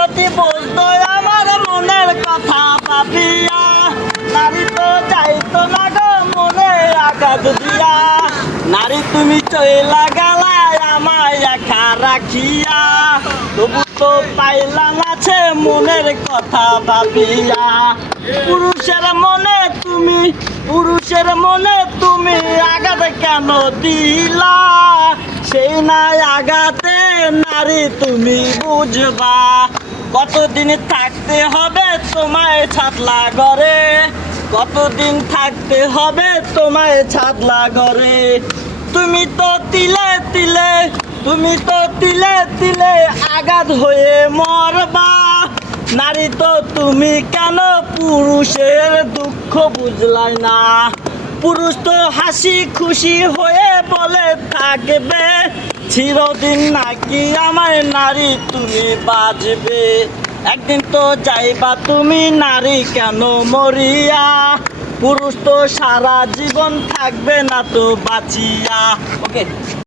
যদি বুঝতো আমার মনের কথা ভাবিয়া, নারী তো যাইতো না গো মনে আঘাত দিয়া। নারী তুমি চইলা গেলায় আমায় একা রাখিয়া, তবু তো পাইলাম আছে মনের কথা ভাবিয়া। পুরুষের মনে তুমি আঘাত কেন দিলা? সেই নাই আঘাতে নারী তুমি বুঝবা। কতদিন থাকতে হবে তোমায় ছাতলা ঘরে, কতদিন থাকতে হবে তোমায় ছাতলা ঘরে। তুমি তো তিলে তিলে আঘাত হয়ে মরবা। নারী তো তুমি কেন পুরুষের দুঃখ বুঝলাই না? পুরুষ তো হাসি খুশি হয়ে বলে থাকবে চিরদিন নাকি আমার নারী তুমি বাঁচবে। একদিন তো যাইবা তুমি নারী কেন মরিয়া? পুরুষ তো সারা জীবন থাকবে না তো বাঁচিয়া। ওকে।